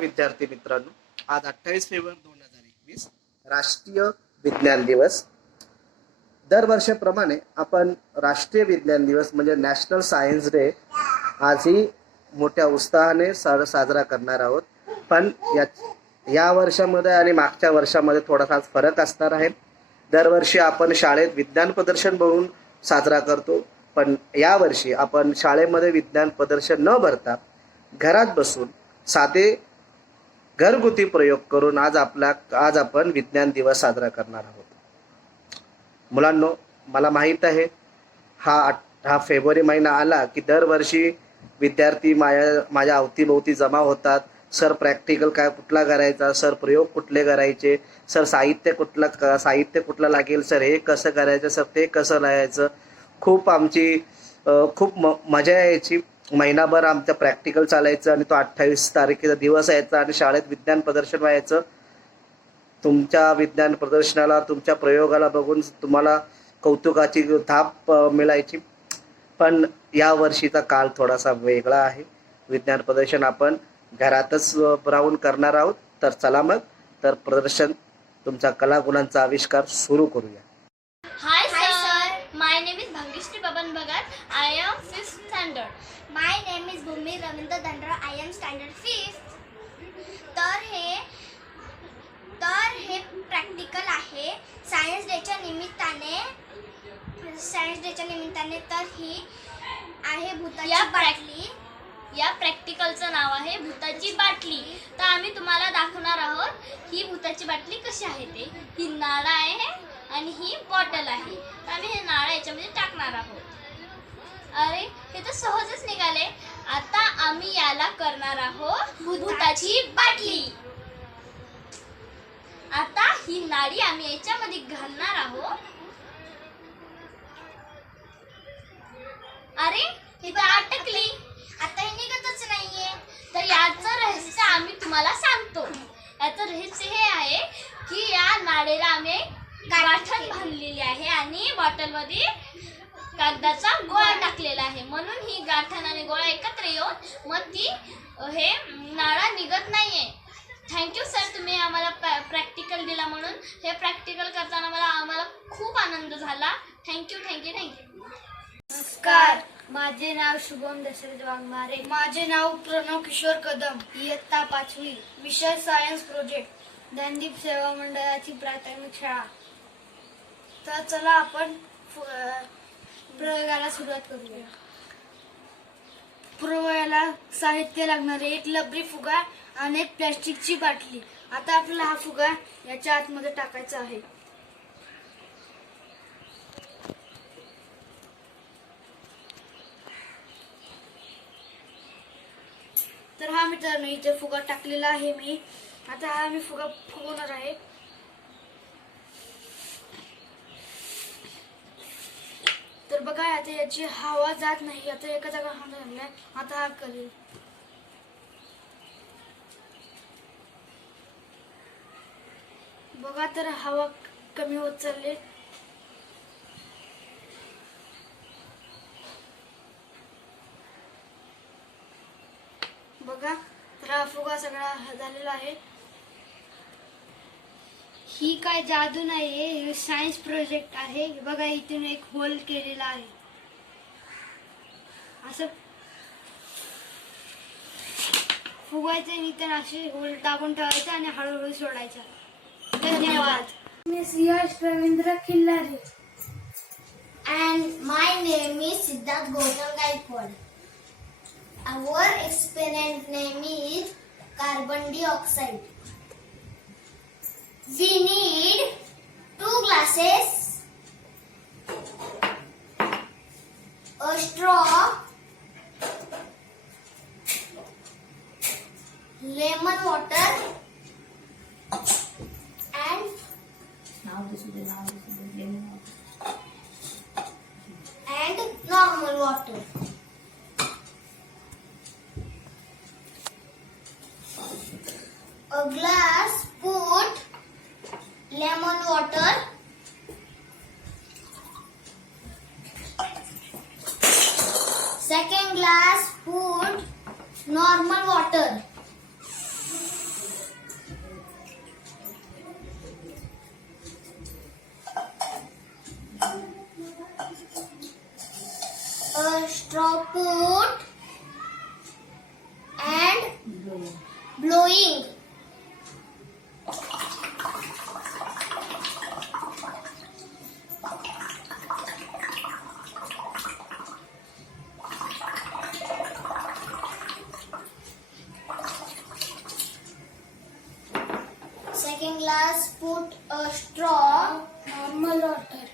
विद्यार्थी मित्रांनो, आज 28 फेब्रुवारी 2021 राष्ट्रीय विज्ञान दिवस. दरवर्षीप्रमाणे आपण राष्ट्रीय विज्ञान दिवस म्हणजे नॅशनल सायन्स डे आजही मोठ्या उत्साहाने साजरा करणार आहोत. पण या वर्षामध्ये आणि मागच्या वर्षामध्ये थोडासा फरक असणार आहे. दरवर्षी आपण शाळेत विज्ञान प्रदर्शन बघून साजरा करतो, पण यावर्षी आपण शाळेमध्ये विज्ञान प्रदर्शन न भरता घरात बसून साधे घरगुती प्रयोग करून आज आपण विज्ञान दिवस साजरा करणार आहोत. मुलांनो, मला माहीत आहे हा फेब्रुवारी महिना आला की दरवर्षी विद्यार्थी माझ्या अवतीभोवती जमा होतात. सर प्रॅक्टिकल कुठला करायचा, सर प्रयोग कुठले करायचे, सर साहित्य कुठलं लागेल, सर हे कसं करायचं, सर ते कसं लिहायचं. खूप मजा यायची. महिनाभर आमचं प्रॅक्टिकल चालायचं आणि तो 28 तारखेचा दिवस यायचा आणि शाळेत विज्ञान प्रदर्शन व्हायचं. तुमच्या विज्ञान प्रदर्शनाला, तुमच्या प्रयोगाला बघून तुम्हाला कौतुकाची थाप मिळायची. पण या वर्षीचा काळ थोडासा वेगळा आहे. विज्ञान प्रदर्शन आपण घरातच राहून करणार आहोत. तर चला मग प्रदर्शन तुमच्या कलागुणांचा आविष्कार सुरू करूया. Hi sir, my name is Bhangishri Baban Bhagat. I am 5th standard. My name is Bhumi Ravindra Dandra. I am standard 5th. तर हे प्रॅक्टिकल आहे सायन्स डेच्या निमित्ताने. तर ही आहे भूताची बाटली. या प्रॅक्टिकलचं नाव आहे भूताची बाटली. तर आम्ही तुम्हाला दाखवणार आहोत ही भूताची बाटली कशी आहे ते. ही नाळा आहे आणि ही बॉटल आहे. तर आम्ही हे नाळा याच्यामध्ये टाकणार आहोत. अरे, हे तर सहजच निघाले. आता आम्ही याला करणार आहोत भूताची बाटली. आता ही नाडी आम्ही याच्यामध्ये घालणार आहोत. अरे, ही तर अटकली. आता हे निघतच नाहीये. तर याचं रहस्य आम्ही तुम्हाला सांगतो. याचं रहस्य हे आहे की या नाडेला आम्ही गाठण बांधलेली आहे आणि बॉटलमध्ये कागदाचा गोळा टाकलेला आहे. म्हणून ही गाठण आणि गोळा एकत्र येऊन मग हे नाळा निघत नाहीये. थँक्यू सर, तुम्ही आम्हाला प्रॅक्टिकल दिला म्हणून. हे प्रॅक्टिकल करताना आम्हाला खूप आनंद झाला. थँक्यू. नमस्कार, माझे नाव शुभम दशरथ वाघमारे. माझे नाव प्रणव किशोर कदम. इयत्ता 5वी. विषय सायन्स प्रोजेक्ट. ज्ञानदीप सेवा मंडळाची प्राथमिक शाळा. तर चला आपण प्रयोगाला सुरुवात करूया. प्रयोगाला साहित्य लागणारे एक रबरी फुगा आणि एक प्लास्टिकची बाटली. आता आपल्याला हा फुगा याच्या आतमध्ये टाकायचा आहे. तर हा मित्रांनो, इथे फुगा टाकलेला आहे मी. आता हा मी फुगा फुगवणार आहे. तर बघा, आता याची हवा जात नाही. आता एका जागा हा. आता हा करेल. बघा, तर हवा कमी होत चालली. बघा, तर हा फुगा सगळा झालेला आहे. ही काय जादू नाहीये, हे सायन्स प्रोजेक्ट आहे. बघा, इथून एक होल केलेला आहे. असं फुगायचं आणि इथून असे होल टाकून ठेवायचं आणि हळूहळू सोडायचा. धन्यवाद. मी सिंहाश Ravindra Khillare. And my name is Siddharth Gautam Gaikwad. Our experiment name is carbon dioxide. We need 2 glasses, a straw, lemon water, and normal water. A glass, put lemon water. Second glass, put normal water. put and blowing. Second glass, put a straw. Normal water.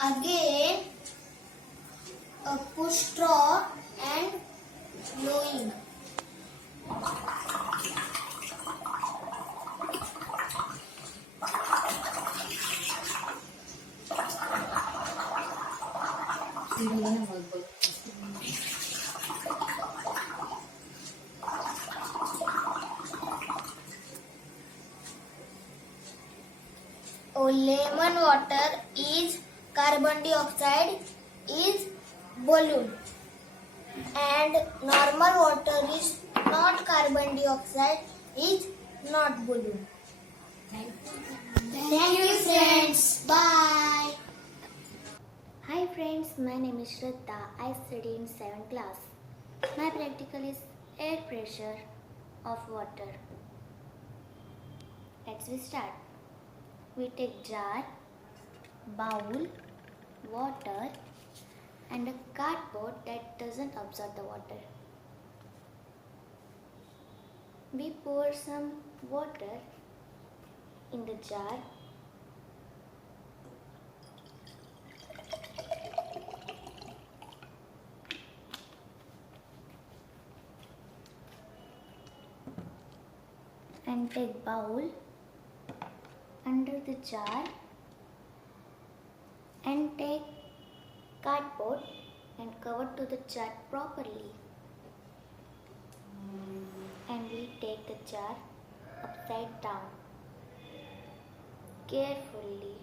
Again, put straw and blowing. Lemon water is carbon dioxide is balloon, and normal water is not carbon dioxide is not balloon. Thank you friends. Bye. Hi friends, my name is Shraddha. I study in 7th class. My practical is air pressure of water. Let's start. We take jar, bowl, water and a cardboard that doesn't absorb the water. We pour some water in the jar. And take bowl under the jar and take cardboard and cover to the jar properly. And we take the jar upside down carefully.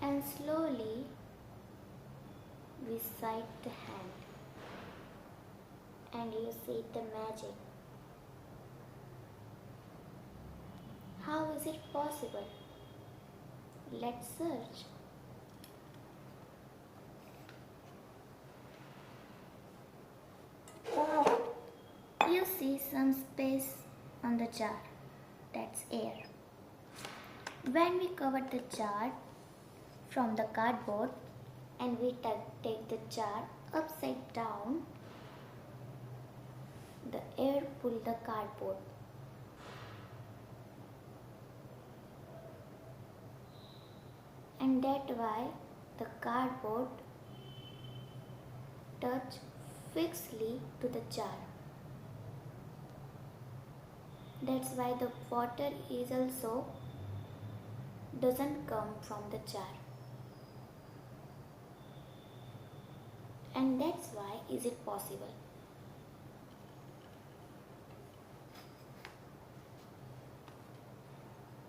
And slowly we sight the hand. And you see the magic. How is it possible? Let's search. You see some space on the jar. That's air. When we cover the jar from the cardboard and we take the jar upside down, the air pull the cardboard. And that's why the cardboard touch fixedly to the jar. That's why the water is also doesn't come from the jar. And that's why is it possible.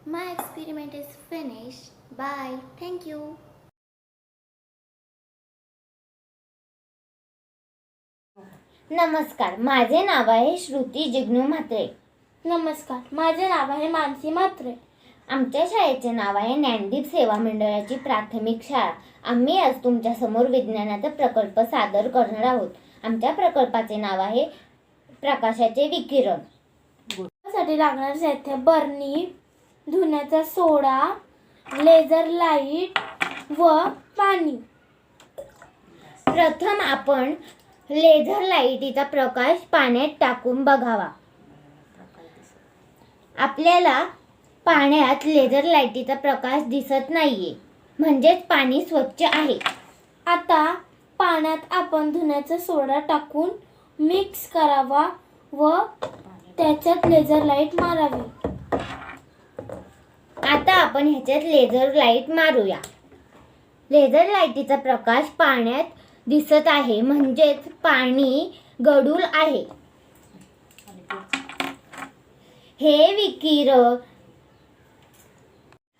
My experiment is finished. Bye. Thank you. नमस्कार, माझे नाव आहे श्रुती जिग्नू म्हात्रे. नमस्कार, माझे नाव आहे मानसी म्हात्रे. आमच्या शाळेचे नाव आहे ज्ञानदीप सेवा मंडळाची प्राथमिक शाळा. आम्ही आज तुमच्या समोर विज्ञानाचा प्रकल्प सादर करणार आहोत. आमच्या प्रकल्पाचे नाव आहे प्रकाशाचे विकिरण. साठी लागणारे साहित्य: बरणी, धुण्याचा सोडा, लेझर लाईट व पाणी. प्रथम आपण लेझर लाईटीचा प्रकाश पाण्यात टाकून बघावा. आपल्याला पाण्यात लेझर लाईटीचा प्रकाश दिसत नाहीये, म्हणजेच पाणी स्वच्छ आहे. आता पाण्यात आपण धुण्याचा सोडा टाकून मिक्स करावा व त्याच्यात लेझर लाईट मारावी. आता आपण ह्याच्यात लेझर लाईट मारूया. लेझर लाईटीचा प्रकाश पाण्यात दिसत आहे, म्हणजेच पाणी गढूळ आहे.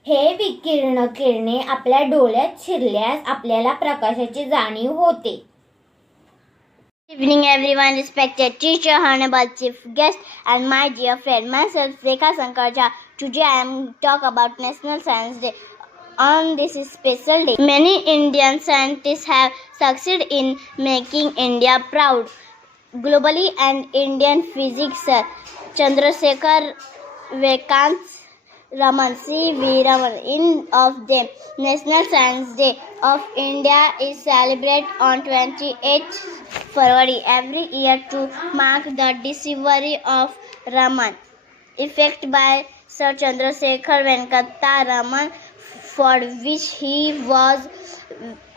हे विकिरण किरणे आपल्या डोळ्यात शिरल्यास आपल्याला प्रकाशाची जाणीव होते. Evening everyone, respected teacher, honorable chief guest and my dear friend, myself Rekha Sankar Jha. Today I am talk about National Science Day. On this special day, many Indian scientists have succeeded in making India proud globally, and Indian physics Chandrasekhar, Vikant Raman, C.V. Raman, in of them. National Science Day of India is celebrated on 28th February every year to mark the discovery of Raman effect by Sir Chandrasekhar Venkata Raman, for which he was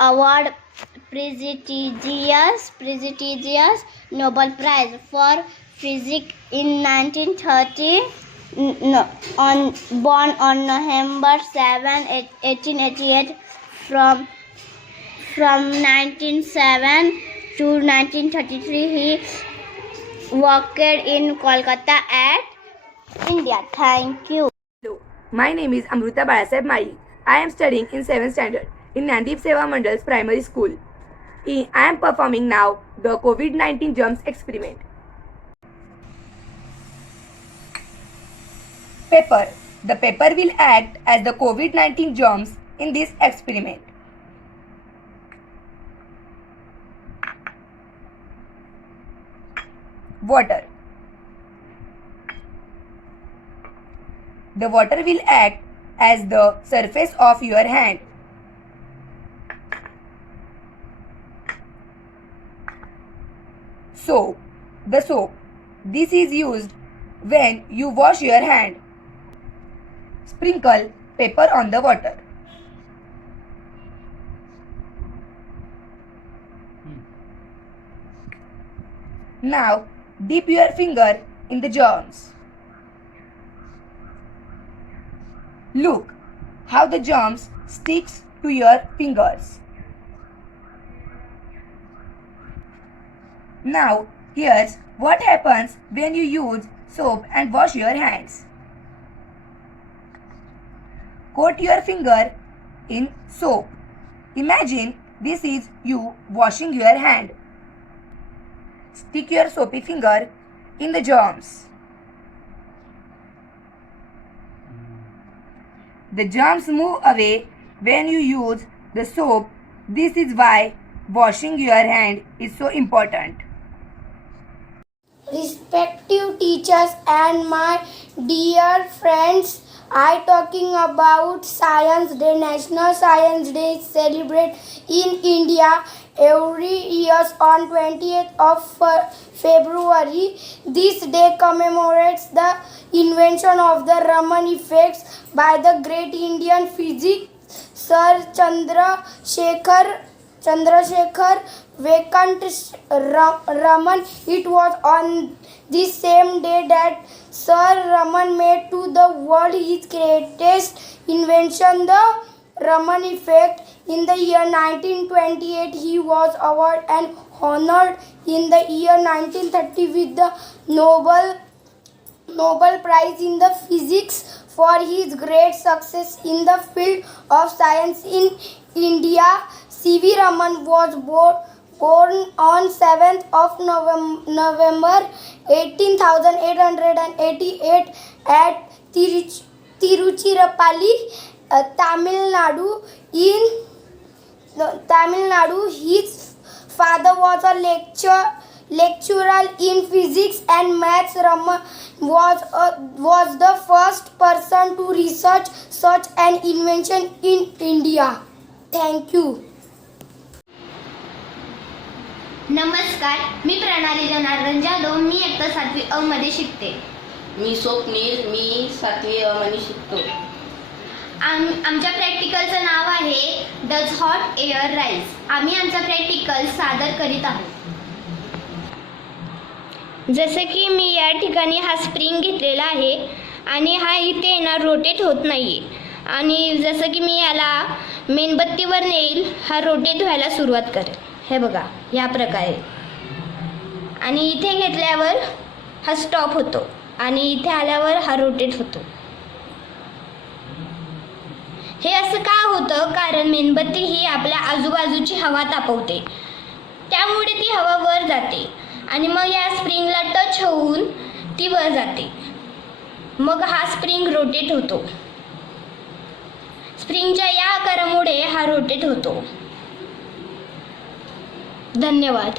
awarded prestigious Nobel Prize for Physics in 1930. Born on November 7, 1888, from 1907 to 1933, he worked in Kolkata at India. Thank you. Hello, my name is Amruta Balasaheb Mali. I am studying in 7th standard in Nandip Seva Mandal's primary school. I am performing now the COVID-19 germs experiment. Pepper. The pepper will act as the COVID-19 germs in this experiment. Water. The water will act as the surface of your hand. Soap. The soap. This is used when you wash your hand. Sprinkle pepper on the water. Now dip your finger in the germs. Look how the germs sticks to your fingers. Now here's what happens when you use soap and wash your hands. Coat your finger in soap. Imagine this is you washing your hand. Stick your soapy finger in the germs. The germs move away when you use the soap. This is why washing your hand is so important. Respective teachers and my dear friends, I talking about Science Day. National Science Day is celebrated in India every year on 20th of February. This day commemorates the invention of the Raman effects by the great Indian physicist Sir Chandrasekhar Venkata Raman. It was on this same day that Sir Raman made to the world his greatest invention, the Raman effect. In the year 1928, he was awarded and honored in the year 1930 with the Nobel Prize in the Physics for his great success in the field of science in India. C.V. Raman was born on 7th of November 1888 at Tiruchirappalli, Tamil Nadu. His father was a lecturer in physics and maths. Raman was the first person to research such an invention in India. Thank you. नमस्कार, मी प्रणाली जनार्दन जाधव. मी इयत्ता 7वी अ मध्ये शिकते. मी स्वप्नील, मी 7वी अ मध्ये शिकतो. आमच्या प्रॅक्टिकलचं नाव आहे does hot air rise. आम्ही आमचा प्रॅक्टिकल सादर करीत आहोत. जसं की मी या ठिकाणी हा स्प्रिंग घेतलेला आहे आणि हा इथे ना रोटेट होत नाही आहे. आणि जसं की मी याला मेणबत्तीवर नेईल, हा रोटेट व्हायला सुरुवात करेल. हे बघा या प्रकारे. आणि इथे घेतल्यावर हा स्टॉप होतो आणि इथे आल्यावर हा रोटेट होतो. हे असं का होतं? कारण मेणबत्ती ही आपल्या आजूबाजूची हवा तापवते, त्यामुळे ती हवा वर जाते आणि मग या स्प्रिंगला टच होऊन ती वर जाते. मग हा स्प्रिंग रोटेट होतो. स्प्रिंगच्या या आकारामुळे हा रोटेट होतो. धन्यवाद.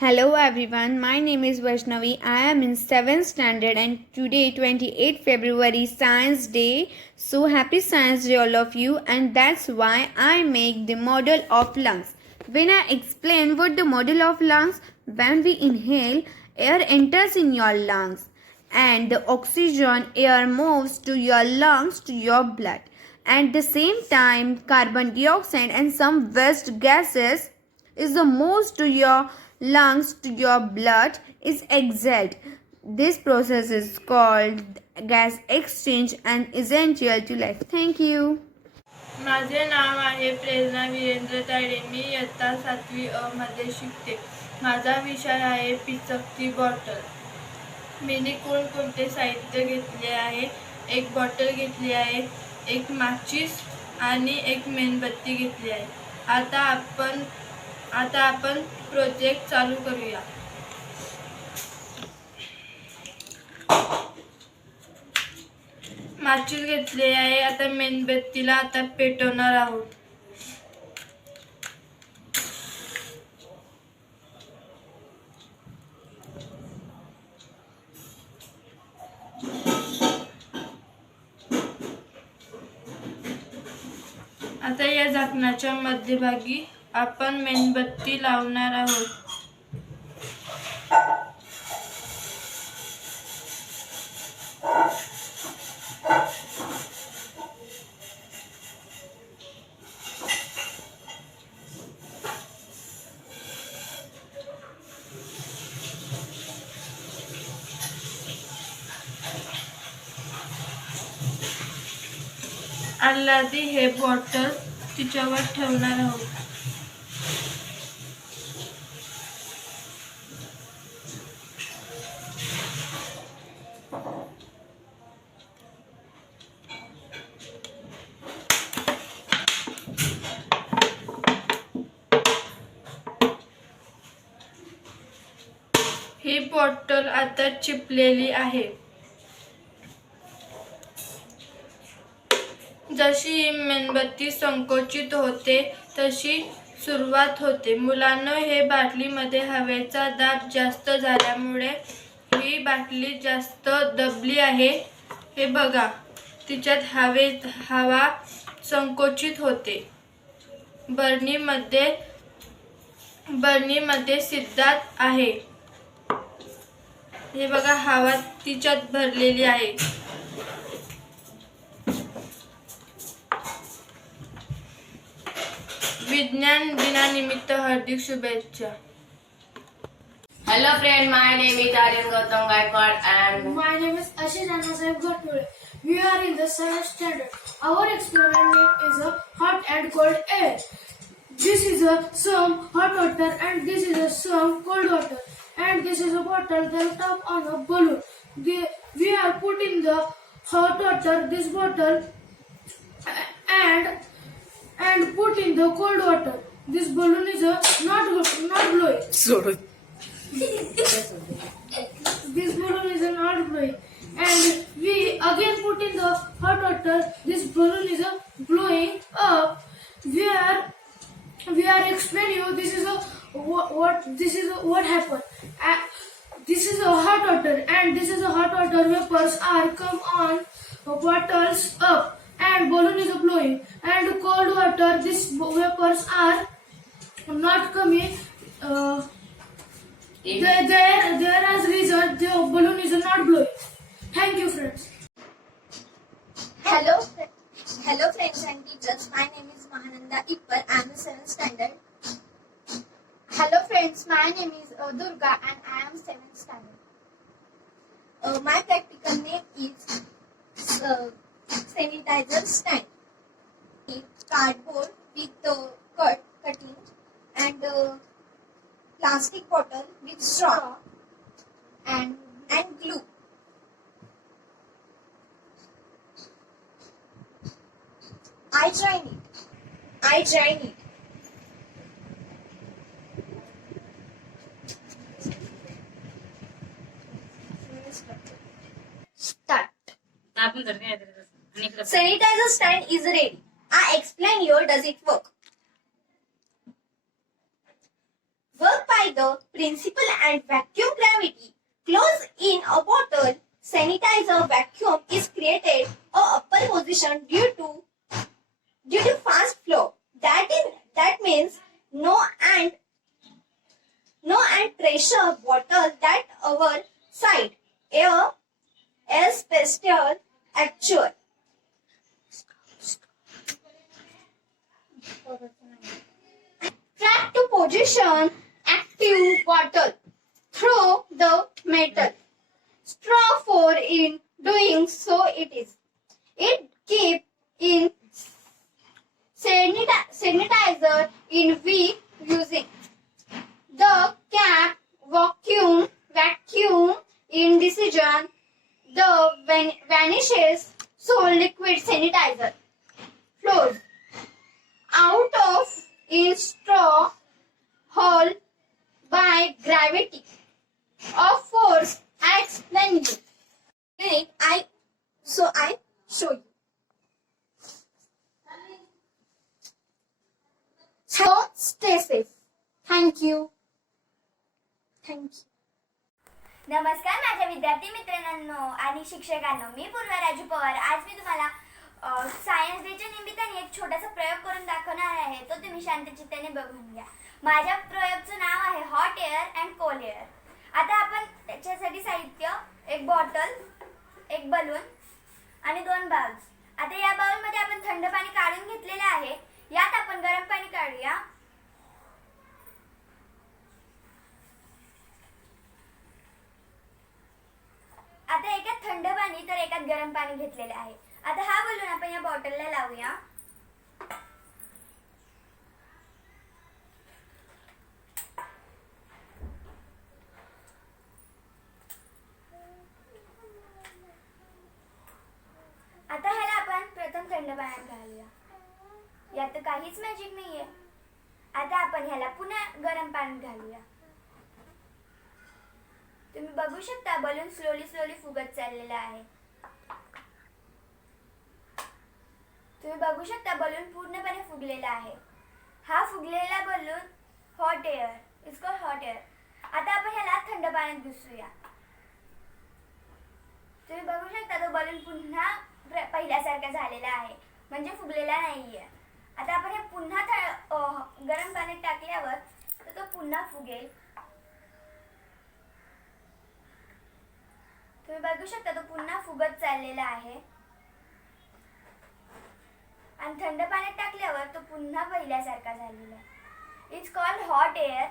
Hello everyone, my name is Vaishnavi. I am in 7th standard and today 28 February Science Day. So happy Science Day all of you, and that's why I make the model of lungs. When I explain what the model of lungs, when we inhale, air enters in your lungs and the oxygen air moves to your lungs to your blood. At the same time, carbon dioxide and some waste gases is the most to your lungs to your blood is exhaled. This process is called gas exchange and essential to life. Thank you. माझे नाव आहे प्रेरणा वीरेंद्र तायडे. मी इयत्ता 7वी अ मध्ये शिकते. माझा विषय आहे पिचकती bottle. मी कोणकोणते साहित्य घेतले आहे? एक बॉटल घेतली आहे, एक माचीस आणि एक मेणबत्ती घेतली आहे. आता आपण प्रोजेक्ट चालू करूया. माचीस घेतली आहे. आता मेणबत्तीला पेटवणार आहोत. आता या झाकणाच्या मध्यभागी आपण मेणबत्ती लावणार आहोत. आल्हादी हे बॉटल तिच्यावर ठेवणार आहोत. ही बॉटल आता चिपलेली आहे. जशी मेणबत्ती संकोचित होते तशी सुरुवात होते. मुलांनो, हे बाटलीमध्ये हवेचा दाब जास्त झाल्यामुळे ही बाटली जास्त दबली आहे. हे बघा, तिच्यात हवा संकोचित होते. बरणीमध्ये सिद्धात आहे. हे बघा, हवा तिच्यात भरलेली आहे. विज्ञान दिनानिमित्त हार्दिक शुभेच्छा. Hello friend, my name is Aryan Gautam Gaikwad and My name is Ashish Anasaheb Ghatmule. We are in the 7th standard. Our experiment name is a hot and cold air. This is some hot water and this is some cold water. And this is a bottle that up on a balloon. We are putting the hot water, this bottle, and put in the cold water. This balloon is not blowing. This balloon is not blowing. And we again put in the hot water. This balloon is blowing up. We are explaining you. This is what happened. This is a hot water, and this is a hot water. Vapors are come on bottles up, and balloon is blowing. And cold water, these vapors are not coming. There as result, the balloon is not blowing. Thank you, friends. Hello friends and teachers. My name is Mahananda Ippar. I am in 7th standard. Hello, friends. My name is Durga, and I am 7th standard. My practical name is sanitizer stand. Cardboard with cutting and plastic bottle with straw and glue. I join it. I join it. Start. Sanitizer stand is ready. I explain here does it work. Work by the principle and vacuum gravity. Close in a bottle, sanitizer vacuum is created a upper position due to fast flow. That means no and pressure bottle that our side air special actual. Track to position active bottle through the metal. Straw for in doing so it is. It keep in sanitizer in weak using. The cap vacuum in decision the vanishes so liquid sanitizer flows out of in straw hole by gravity of force. I explain you. Then I show you. So stay safe. Thank you. Thank you. नमस्कार माझ्या विद्यार्थी मित्रांनो आणि शिक्षकांनो, मी पूर्वा राजू पवार. आज मी तुम्हाला science डेच्या निमित्ताने एक छोटासा प्रयोग करून दाखवणार आहे. तो तुम्ही शांतचित्ताने बघून घ्या. माझ्या प्रयोगाचं नाव आहे hot air and cold air. आता आपण त्याच्यासाठी साहित्य एक बॉटल, एक बलून आणि 2 बाउल्स. आता या बाउलमध्ये आपण थंड पाणी काढून घेतलेले आहे. यात आपण गरम पाणी काढूया. आता एकात थंड पाणी तर एकात गरम पाणी घेतलेले आहे. आता हा बलून आपण या बॉटलला लावूया. आता ह्याला आपण प्रथम थंड पाण्यात घालूया. यात काहीच मॅजिक नाहीये. आता आपण ह्याला पुन्हा गरम पाण्यात घालूया. तुम्ही बघू शकता बलून स्लोली फुगत चाललेला आहे. तुम्ही बघू शकता बलून पूर्णपणे फुगलेला आहे. हा फुगलेला balloon hot air is called hot air. आता आपण ह्याला थंड पाण्यात घुसूया. तुम्ही बघू शकता तो बलून पुन्हा पहिल्यासारखा झालेला आहे, म्हणजे फुगलेला नाहीये. आता आपण हे पुन्हा गरम पाण्यात टाकल्यावर तर तो पुन्हा फुगेल. तुम्ही बघू शकता तो पुन्हा फुगत चाललेला आहे आणि थंड पाण्यात टाकल्यावर तो पुन्हा पहिल्यासारखा झालेला आहे. It's called hot air.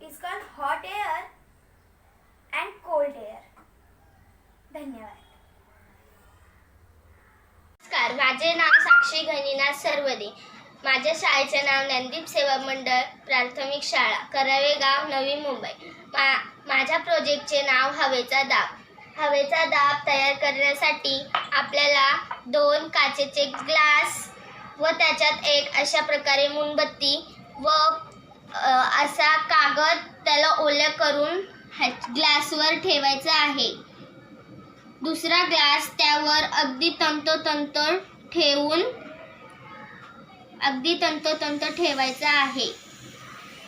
It's called hot air and cold air. धन्यवाद. नमस्कार, माझे नाव साक्षी गणिनाथ सरवदे. माझ्या शाळेचे नाव ज्ञानदीप सेवा मंडळ प्राथमिक शाळा, करावे गाव, नवी मुंबई. माझ्या प्रोजेक्टचे नाव हवेचा दाब. हवेचा दाब तयार करण्यासाठी आपल्याला 2 काचेचे ग्लास व त्याच्यात एक अशा प्रकारे मोमबत्ती व असा कागद त्याला ओलं करून ग्लासवर ठेवायचा आहे. दुसरा ग्लास त्यावर अगदी तंतोतंत ठेवायचा आहे.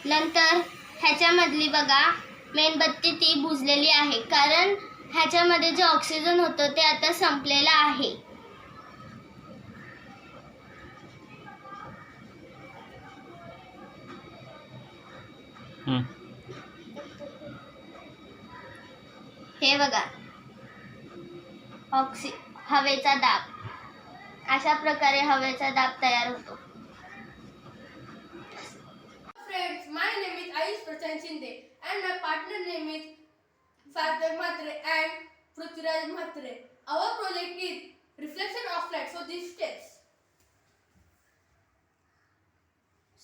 नंतर ह्याच्यामधली बघा मेणबत्ती ती बुजलेली आहे, कारण ह्याच्यामध्ये जे ऑक्सिजन होतं ते आता संपलेलं आहे. हे बघा हवेचा दाब. अशा प्रकारे हवेचा दाब तयार होतो. Friends, my name is Ayush Prashan Shinde and my partner name is Sarthak Mhatre and Prithviraj Mhatre. Our project is reflection of light. So these steps.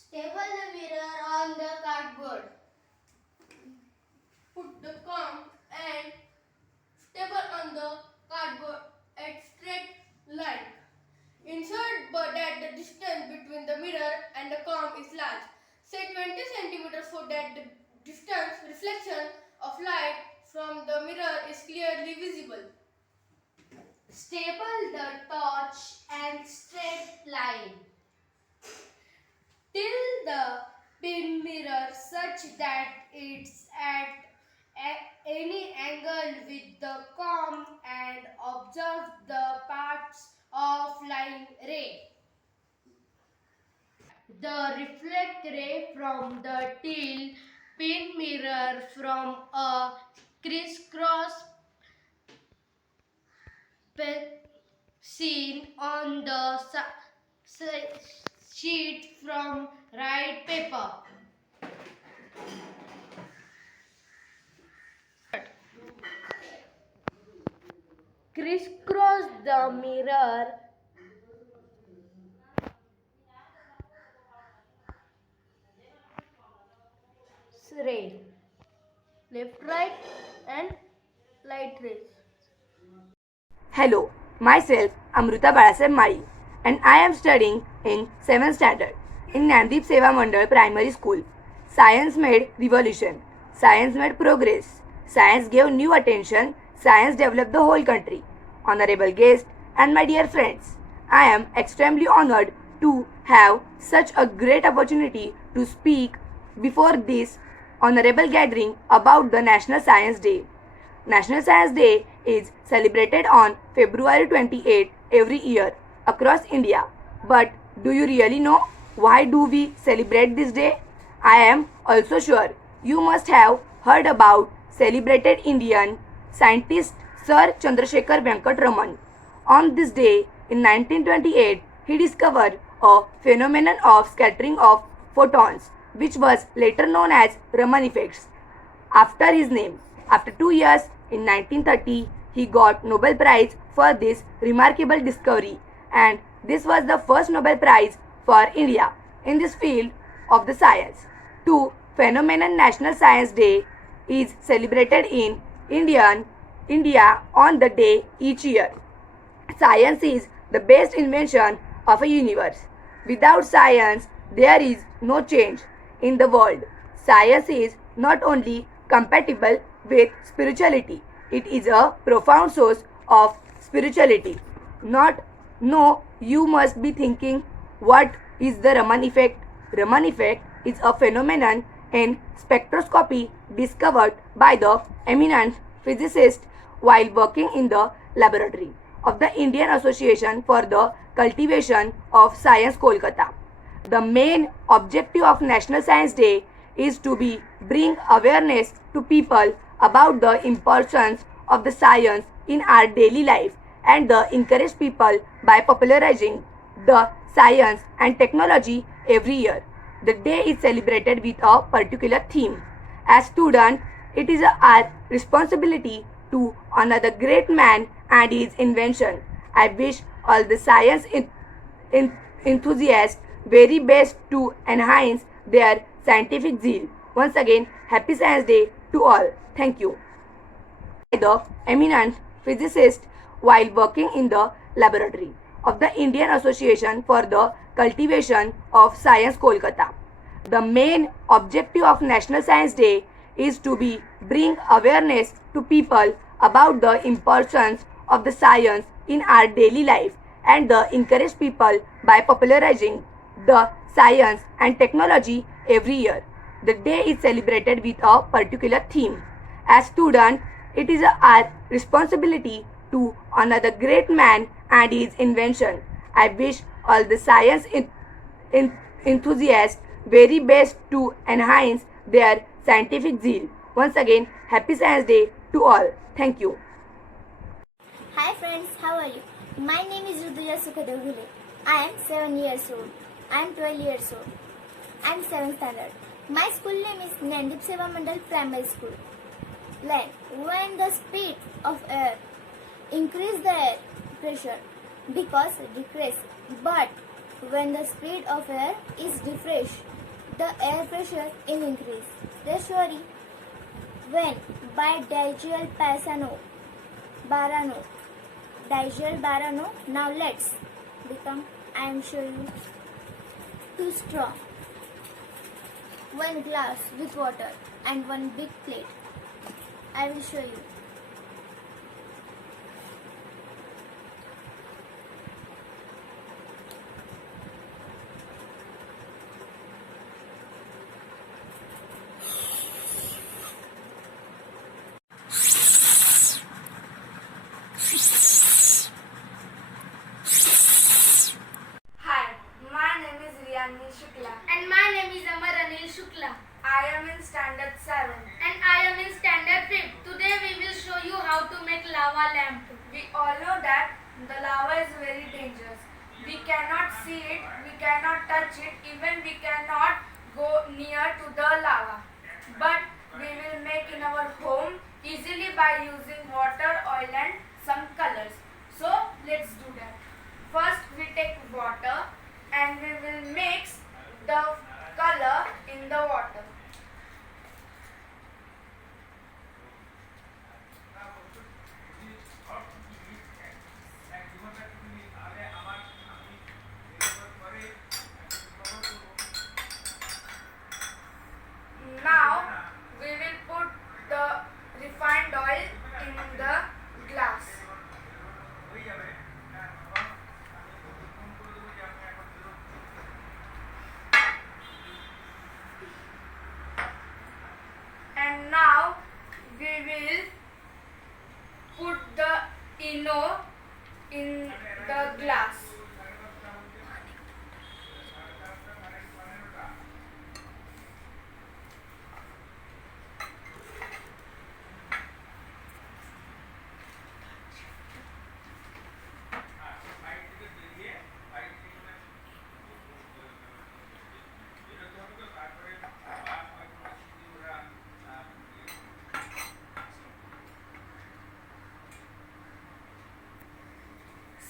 Staple the mirror on the cardboard. Put the comb and staple on the cardboard at straight line. Insert that the light from the mirror is clearly visible. Stable the torch and straight line till the pin mirror such that it's at any angle with the comb and observe the paths of line ray. The reflect ray from the till pin mirror from a crisscross seen on the sheet from right paper. Crisscross the mirror ray, left, right, and light rays. Hello, myself Amruta Balasaheb Mali and I am studying in 7th standard in Gnandeep Seva Mandal Primary School. Science made revolution, science made progress, science gave new attention, science developed the whole country. Honorable guest and my dear friends, I am extremely honored to have such a great opportunity to speak before this honorable gathering about the National Science Day. National Science Day is celebrated on February 28 every year across India. But do you really know why do we celebrate this day? I am also sure you must have heard about celebrated Indian scientist Sir Chandrasekhar Venkat Raman. On this day in 1928, he discovered a phenomenon of scattering of photons, which was later known as Raman effects, after his name. After 2 years, in 1930, he got Nobel Prize for this remarkable discovery, and this was the first Nobel Prize for India in this field of the science. 2. Phenomenon National Science Day is celebrated in India on the day each year. Science is the best invention of a universe. Without science, there is no change in the world. Science is not only compatible with spirituality, it is a profound source of spirituality. No, you must be thinking, what is the Raman effect? Raman effect is a phenomenon in spectroscopy discovered by the eminent physicist while working in the laboratory of the Indian Association for the Cultivation of Science, Kolkata. The main objective of National Science Day is to bring awareness to people about the importance of the science in our daily life and encourage people by popularizing the science and technology every year. The day is celebrated with a particular theme. As students, it is our responsibility to honor the great man and his invention. I wish all the science enthusiasts very best to enhance their scientific zeal. Once again, happy Science Day to all. Thank you. The eminent physicist while working in the laboratory of the Indian Association for the Cultivation of Science, Kolkata. The main objective of National Science Day is to bring awareness to people about the importance of the science in our daily life and encourage people by popularizing the science and technology every year. The day is celebrated with a particular theme. As students, it is our responsibility to honor the great man and his invention. I wish all the science enthusiasts very best to enhance their scientific zeal. Once again, happy Science Day to all. Thank you. Hi friends, how are you? My name is Rutuja Sukadev Ghule. I am 7 years old. I am 12 years old. I am 7th standard. My school name is Gnandeep Seva Mandal Primary School. When the speed of air increase the air pressure because decrease, but when the speed of air is decrease, the air pressure is increase. The story when by Daniel Barano. Now let's become. I am showing two straw, one glass with water and one big plate. I will show you. Hi, my name is Riyanni Shukla. And my name is Amar Anil Shukla. I am in standard 7. And I am in standard 5. Today we will show you how to make lava lamp. We all know that the lava is very dangerous. We cannot see it, we cannot touch it, even we cannot go near to the lava. But we will make in our home easily by using water, oil and some colors. So let's do that. First we take water and we will mix the color in the water. Now we will put the refined oil in the glass. And now we will put the Eno in the glass.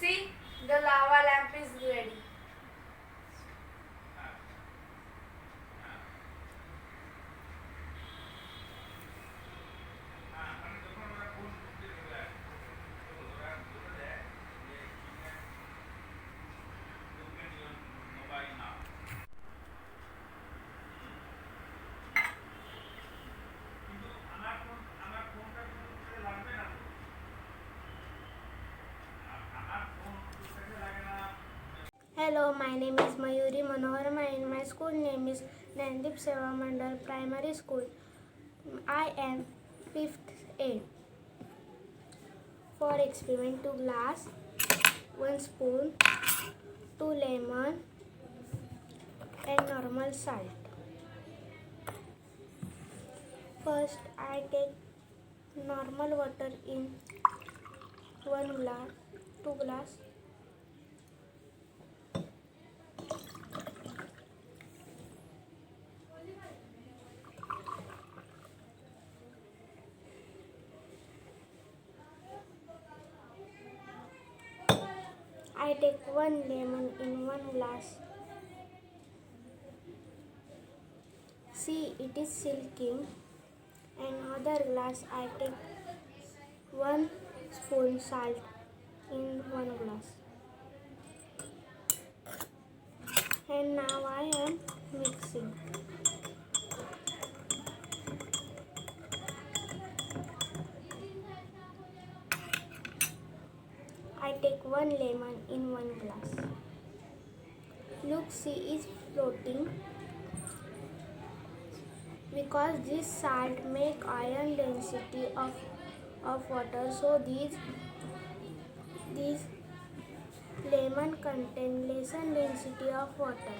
See, the lava lamp is ready. Hello, my name is Mayuri Manohar and my school name is Nandip Seva Mandal Primary School. I am 5th A. For experiment, 2 glass, 1 spoon, 2 lemon and normal salt. First, I take normal water in 1 glass, 2 glass. I take 1 lemon in 1 glass. See, it is silking. Another glass I take 1 spoon salt in 1 glass. And now I am mixing. I take 1 lemon in 1 glass. Look, see is floating because this salt make ion density of water. So these lemon contain lesser density of water.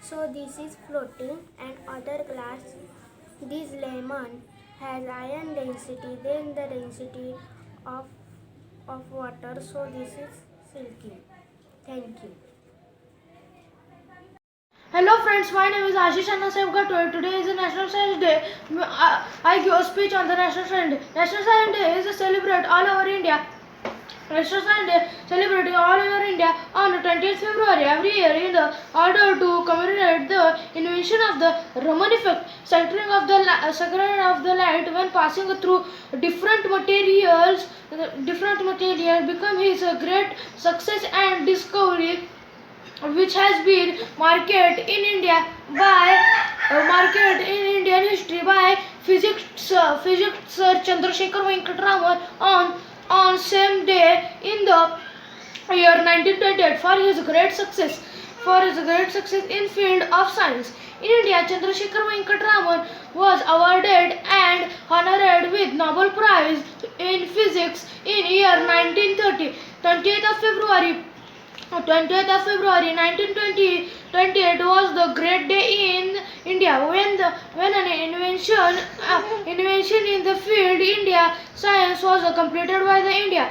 So this is floating, and other glass, this lemon has ion density than the density of water, so this is silky. Thank you. Hello friends, my name is Ashish Anna Sevgatwar. Today is the National Science Day. I give a speech on the National Science Day. National Science Day is celebrated all over India. National Science Day celebrated all over India on the 20th February every year in order to commemorate the invention of the Raman effect, centering of the light when passing through different materials. Different material become his great success and discovery, which has been marketed in Indian history by physicists Sir Chandrasekhar Venkataraman on same day in the year 1928 for his great success in field of science. In India, Chandrasekhar Venkataraman was awarded and honored with Nobel Prize in Physics in year 1930. 20th of February 1928 was the great day in India when an invention in the field India science was completed by the India.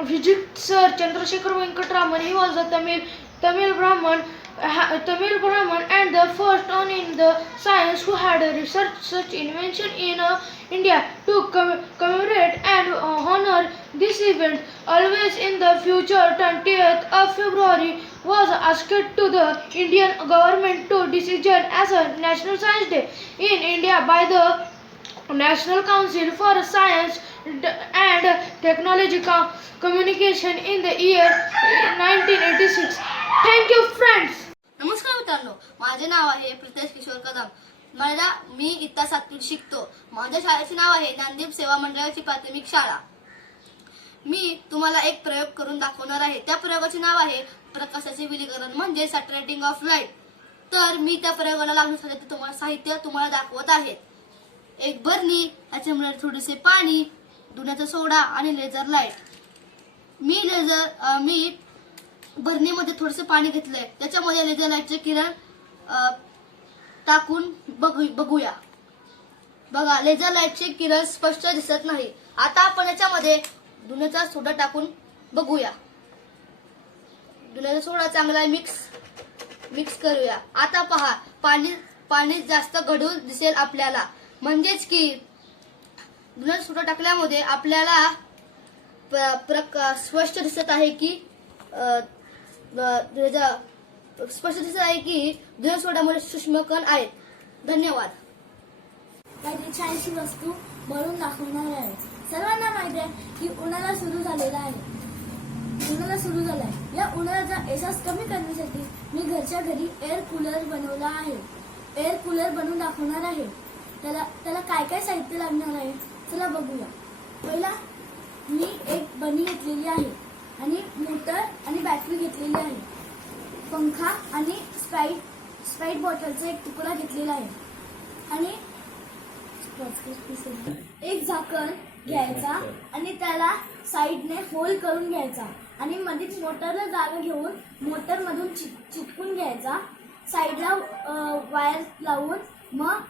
Visit Sir Chandrasekhar Venkataraman. He was a Tamil Brahman and the first one in the science who had researched such invention in India. To commemorate and honor this event, always in the future, 20th of February was asked to the Indian government to decision as a National Science Day in India by the National Council for Science and Technology Communication in the year 1986. Thank you, friends. नमस्कार मित्रांनो, माझे नाव आहे प्रितेश किशोर कदम. मी इयत्ता 7वीत शिकतो. माझ्या शाळेचे नाव आहे ज्ञानदीप सेवा मंडळाची प्राथमिक शाळा. मी तुम्हाला एक प्रयोग करून दाखवणार आहे. त्या प्रयोगाचे नाव आहे प्रकाशाचे विलीकरण म्हणजे सॅटरेटिंग ऑफ लाईट. तर मी त्या प्रयोगाला लागण्यासाठी तुम्हाला साहित्य तुम्हाला दाखवत आहे. एक बरणी, त्याच्यामध्ये थोडेसे पाणी, धुण्याचा सोडा आणि लेझर लाईट. मी बरणीमध्ये थोडेसे पाणी घेतलंय, त्याच्यामध्ये लेझर लाईटचे किरण टाकून बघूया. बघा, लेझर लाईटचे किरण स्पष्ट दिसत नाही. आता आपण याच्यामध्ये धुण्याचा सोडा टाकून बघूया. धुण्याचा सोडा चांगला मिक्स करूया. आता पहा, पाणी जास्त गढूळ दिसेल आपल्याला, म्हणजेच की धुण्याचा सोडा टाकल्यामध्ये आपल्याला स्पष्ट दिसत आहे की धुण्याच्या सोड्यामध्ये सूक्ष्म कण आहेत. धन्यवाद. काही छानशी वस्तू बनवून दाखवणार आहे. सर्वांना माहिती आहे की उन्हाळा सुरू झालेला आहे. या उन्हाळ्याचा एहसास कमी करण्यासाठी मी घरच्या घरी एअर कूलर बनवला आहे. एअर कूलर बनवून दाखवणार आहे. त्याला काय काय साहित्य लागणार आहे चला बघूया. पहिला मी एक बनी घेतलेली आहे आणि मोटर आणि बॅटरी घेतलेली आहे. पंखा आणि स्प्राईट बॉटलचा एक तुकडा घेतलेला आहे आणि एक झाकण घ्यायचा आणि त्याला साईडने होल करून घ्यायचा आणि मध्येच मोटरला जागा घेऊन मोटर मधून चिटकून घ्यायचा. साईडला वायर लावून मग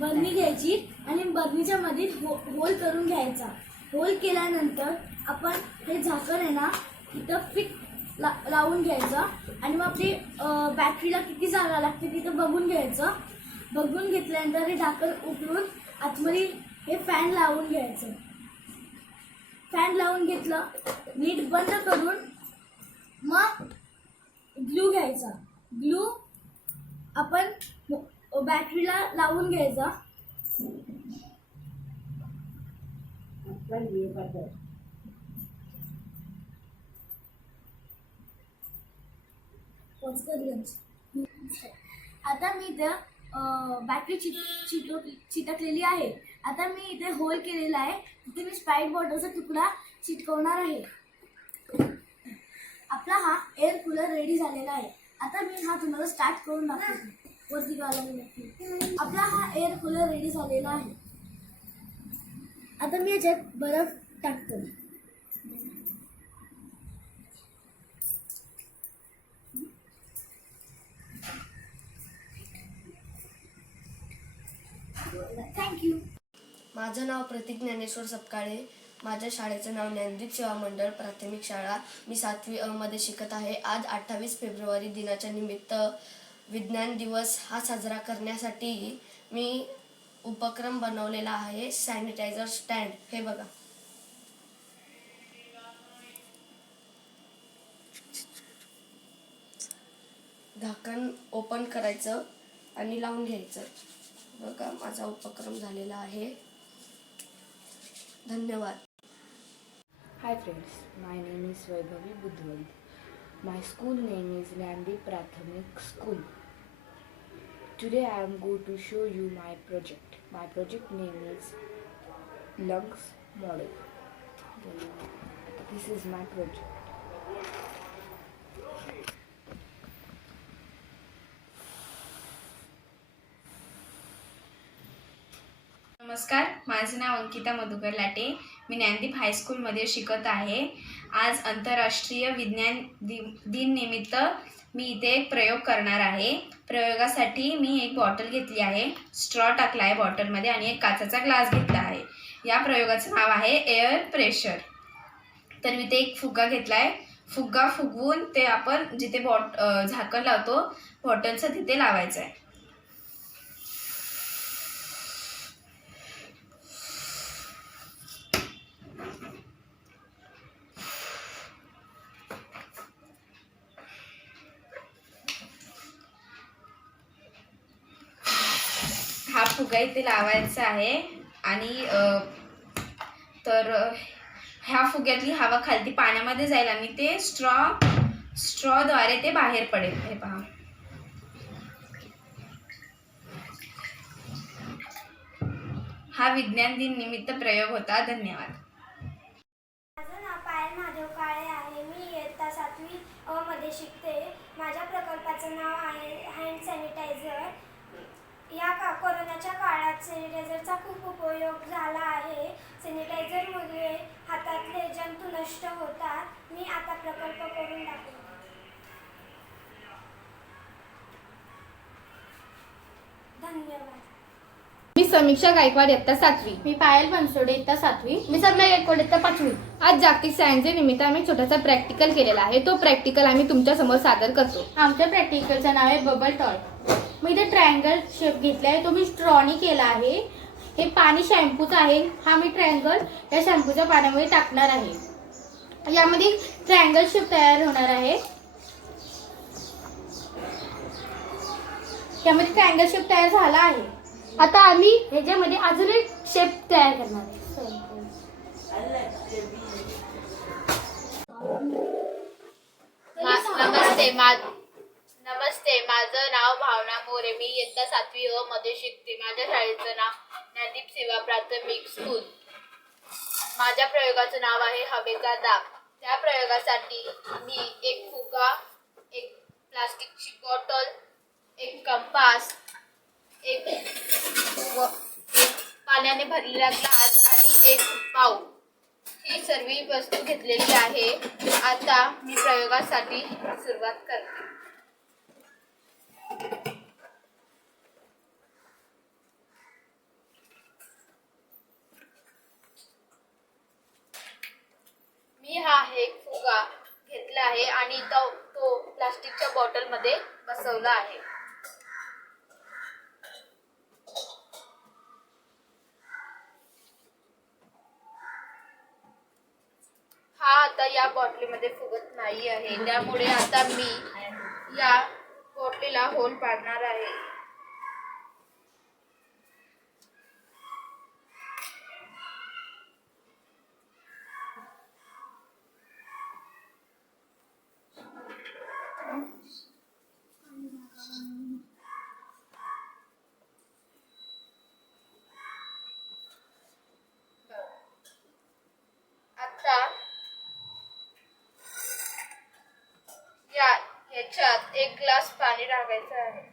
बरणी घ्यायची आणि बरणीच्या मध्ये होल करून घ्यायचा. होल केल्यानंतर आपण हे झाकण आहे ना इथं फिट लावून घ्यायचं आणि मग आपली बॅटरीला किती जागा लागते तिथं बघून घ्यायचं. बघून घेतल्यानंतर हे झाकण उघडून आतमध्ये हे फॅन लावून घ्यायचं. फॅन लावून घेतलं, नीट बंद करून मग ग्लू घ्यायचा. ग्लू आपण बॅटरीला लावून घ्यायचा. आता मी इथे बॅटरी चिटकलेली आहे. आता मी इथे होल केलेला आहे, तिथे मी स्प्राईट बॉटलचा तुकडा चिटकवणार आहे. आपला हा एअर कूलर रेडी झालेला आहे. आता मी हा तुम्हाला स्टार्ट करून दाखवते. वरती आपला हा एअर कूलर रेडी झालेला आहे. आता मी याच्यात बर्फ टाकतो. थँक्यू. माझं नाव प्रतीक ज्ञानेश्वर सपकाळे. माझ्या शाळेचं नाव ज्ञानदीप सेवा मंडळ प्राथमिक शाळा. मी 7वी अ मध्ये शिकत आहे. आज 28 फेब्रुवारी दिनाच्या निमित्त विज्ञान दिवस हा साजरा करण्यासाठी मी उपक्रम बनवलेला आहे. Sanitiser stand. हे बघा, झाकण ओपन करायचं आणि लावून घ्यायचं. बघा, माझा उपक्रम झालेला आहे. धन्यवाद. Hi friends, my name is Vaibhavi Budhwant. My school name is Nandip Prathamik School. Today I am going to show you my project. My project name is Lungs Model. This is my project. नमस्कार, माझे नाव Ankita Madhukar latte. मी ज्ञानदीप हायस्कूलमध्ये शिकत आहे. आज आंतरराष्ट्रीय विज्ञान दिन निमित्त मी इथे एक प्रयोग करणार आहे. प्रयोगासाठी मी एक बॉटल घेतली आहे, स्ट्रॉ टाकला आहे बॉटलमध्ये आणि एक काचेचा ग्लास घेतला आहे. या प्रयोगाचं नाव आहे एअर प्रेशर. तर मी ते एक फुगा घेतला आहे. फुगा फुगवून ते आपण जिथे झाकण लावतो बॉटलचं तिथे लावायचं आहे. हा फुगा इथे लावायचा आहे आणि तर ह्या फुग्यातली हवा खालती पाण्यामध्ये जाईल आणि ते स्ट्रॉद्वारे ते बाहेर पडेल. हे पहा. हा विज्ञान दिन निमित्त प्रयोग होता. धन्यवाद. माझं नाव पायल महादेव काळे आहे. मी इयत्ता 7वी अ मध्ये शिकते. माझ्या प्रकल्पाचं नाव आहे हँड सॅनिटायझर. कोरोनाच्या काळात सॅनिटायझरचा खूप उपयोग झाला आहे. सॅनिटायझरमुळे हातातले जंतू नष्ट होतात. मी आता प्रकल्प करून दाखवतो. धन्यवाद. मी समीक्षा गायकवाड इयत्ता 7वी. मी पायल बनसोडे इयत्ता 7वी. मी सबला गायकवाड इयत्ता 5वी. आज जागतिक सायन्स डे निमित्त आम्ही छोटासा प्रॅक्टिकल केलेला आहे. तो प्रॅक्टिकल आम्ही तुमच्या समोर सादर करतो. आमच्या प्रॅक्टिकलचं नाव आहे बबल टॉय. मी इथे ट्रायंगल शेप घेतला आहे. तो मी स्ट्रॉनी केला आहे. हे पाणी शॅम्पूचं आहे. हा मी ट्रायंगल या शॅम्पूच्या पाण्यामध्ये टाकणार आहे. यामध्ये ट्रायंगल शेप तयार होणार आहे. यामध्ये ट्रायंगल शेप तयार झाला आहे. आता आम्ही ह्याच्यामध्ये अजून एक शेप तयार करणार आहे. नमस्ते, माझं नाव भावना मोरे. मी इयत्ता 7वी अ मध्ये शिकते. माझ्या शाळेचं नाव ज्ञानदीप सेवा प्राथमिक स्कूल. माझ्या प्रयोगाचं नाव आहे हवेचा दाब. त्या प्रयोगासाठी मी एक फुगा, एक प्लास्टिकची बॉटल, एक कंपास, एक पाण्याने भरलेला ग्लास आणि एक पाव ही सर्व वस्तू घेतलेली आहे. आता मी प्रयोगासाठी सुरुवात करते. मी हा एक फुगा घेतला आहे आणि तो प्लास्टिकच्या बॉटलमध्ये बसवला आहे. हा आता या बॉटलीमध्ये फुगत नाही आहे. त्यामुळे आता मी या बॉटलीला होल पाडणार आहे. आता ह्याच्यात एक ग्लास पाणी टाकायचं आहे.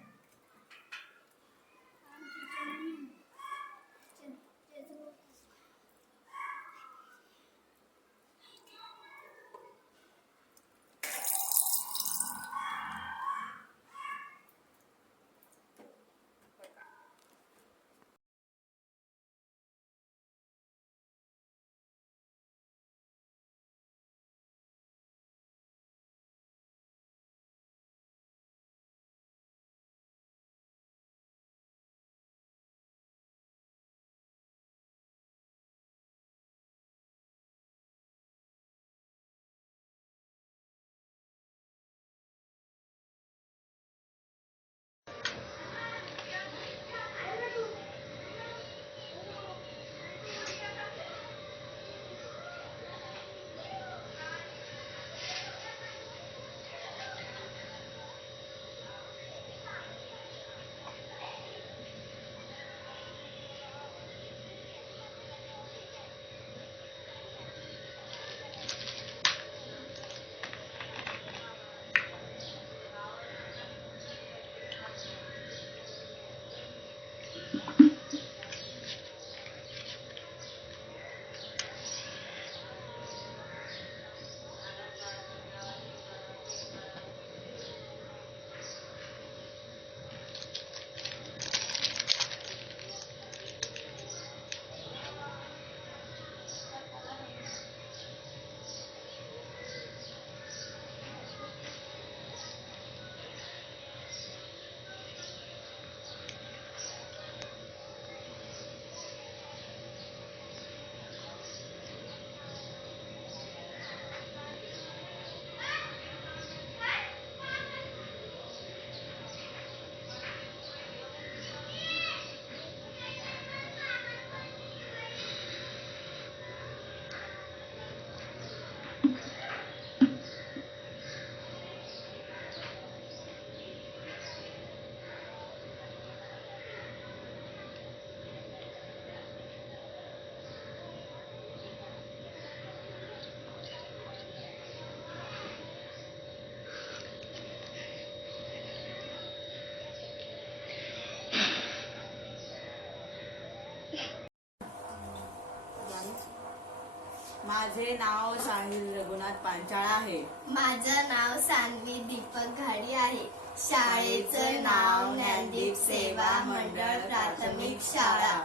माझे नाव साहिल रघुनाथ पांचाळ आहे. माझं नाव सान्वी दीपक घाडी आहे. शाळेचं नाव ज्ञानदीप सेवा मंडळ प्राथमिक शाळा.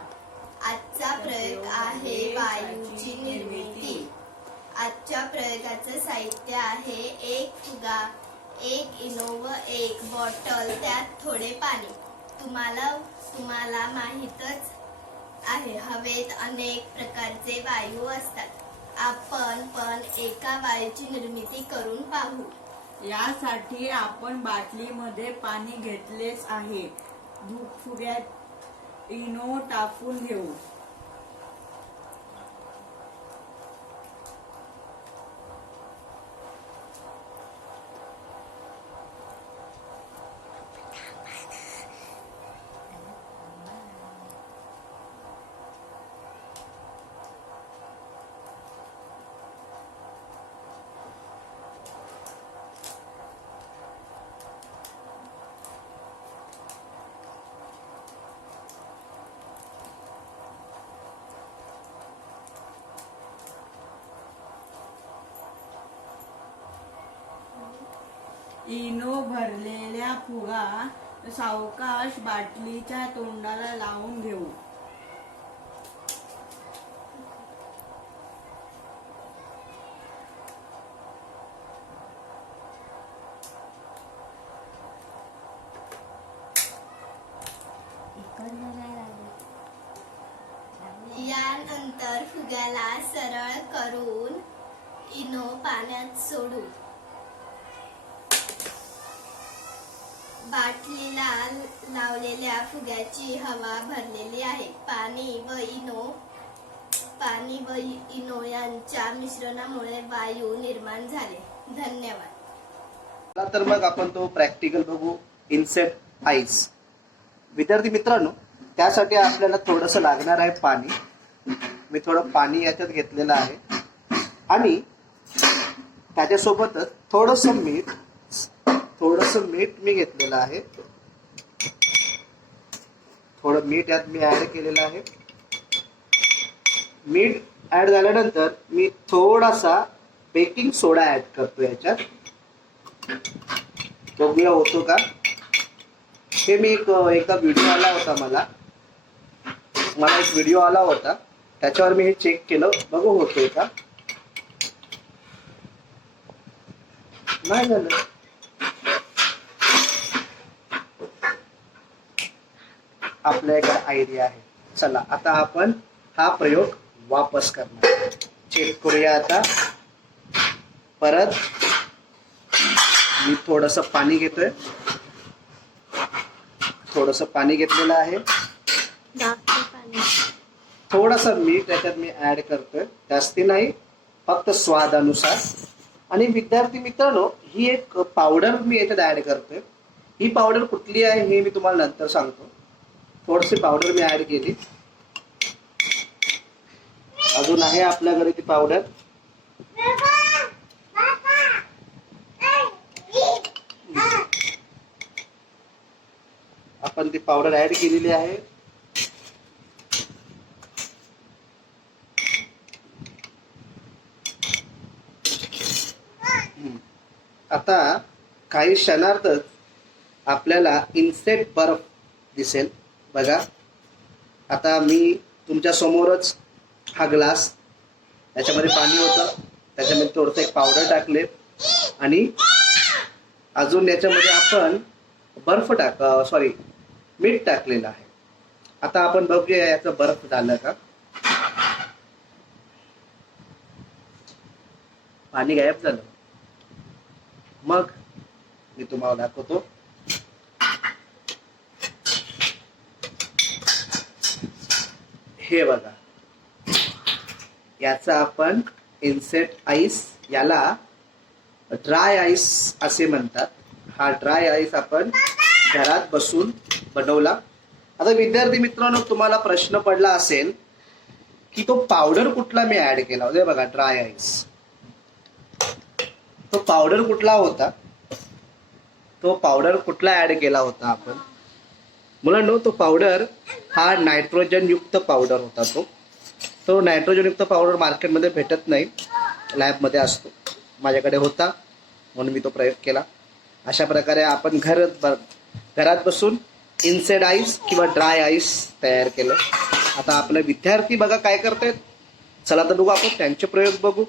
आजचा प्रयोग आहे वायूची निर्मिती. आजच्या प्रयोगाचं साहित्य आहे एक फुगा, एक इनो व एक बॉटल, त्यात थोडे पाणी. तुम्हाला माहीतच आहे हवेत अनेक प्रकारचे वायू असतात. आपण पण एका वायूची निर्मिती करून पाहू. यासाठी आपण बाटलीमध्ये पाणी घेतलेच आहे. फुग्यात इनो टाकून घेऊ. इनो भरलेल्या फुगा सावकाश बाटलीच्या तोंडाला लावून घेऊ. यानंतर फुग्याला सरळ करून इनो पाण्यात सोडू. बाटलीला लावलेल्या फुग्याची हवा भरलेली आहे. पाणी व इनो यांच्या मिश्रणामुळे वायू निर्माण झाले. धन्यवाद. तर मग आपण तो प्रॅक्टिकल बघू. Insect ice. विद्यार्थी मित्रांनो, त्यासाठी आपल्याला थोडंसं लागणार आहे पाणी. मी थोडं पाणी याच्यात घेतलेलं आहे आणि त्याच्यासोबतच थोडंसं मीठ मी घेतलेलं आहे. थोडं मीठ यात मी ऍड केलेलं आहे. मीठ ऍड झाल्यानंतर मी थोडासा बेकिंग सोडा ऍड करतो याच्यात. बघूया होतो का. हे मी एकदा व्हिडिओ आला होता, मला एक व्हिडिओ आला होता, त्याच्यावर मी हे चेक केलं. बघू होतोय का. नाही झालं. आपल्याकडे आयडिया आहे. चला आता आपण हा प्रयोग वापस करणार. चेक करूया आता. परत मी थोडंसं पाणी घेतोय. थोडंसं पाणी घेतलेलं आहे. थोडंसं मीठ याच्यात मी ऍड करतोय, जास्ती नाही, फक्त स्वादानुसार. आणि विद्यार्थी मित्रांनो, ही एक पावडर मी याच्यात ऍड करतोय. ही पावडर कुठली आहे हे मी तुम्हाला नंतर सांगतो. थोडीशी पावडर मी ऍड केली. अजून आहे आपल्याकडे ती पावडर. आपण ती पावडर ऍड केलेली आहे. आता काही क्षणार्थ आपल्याला इन्सेट बर्फ दिसेल. बघा, आता मी तुमच्या समोरच हा ग्लास, त्याच्यामध्ये पाणी होतं, त्याच्यामध्ये थोडंसं एक पावडर टाकले आणि अजून याच्यामध्ये आपण मीठ टाकलेलं आहे. आता आपण बघूया याचं बर्फ झालं का. पाणी गायब झालं. मग मी तुम्हाला दाखवतो. हे बघा, याचा आपण इन्सेट आईस, याला ड्राय आईस असे म्हणतात. हा ड्राय आईस आपण घरात बसून बनवला. आता विद्यार्थी मित्रांनो, तुम्हाला प्रश्न पडला असेल की तो पावडर कुठला मी ऍड केला होता. बघा, ड्राय आईस, तो पावडर कुठला होता, तो पावडर कुठला ऍड केला होता आपण. मुलांनो, तो पावडर हा नायट्रोजन युक्त पावडर होता. तो तो नायट्रोजनयुक्त पावडर मार्केटमध्ये भेटत नाही, लॅबमध्ये असतो. माझ्याकडे होता म्हणून मी तो प्रयोग केला. अशा प्रकारे आपण घरात बसून इन्सेड आईस किंवा ड्राय आईस तयार केलं. आता आपले विद्यार्थी बघा काय करतायत. चला तर बघू आपण त्यांचे प्रयोग बघू.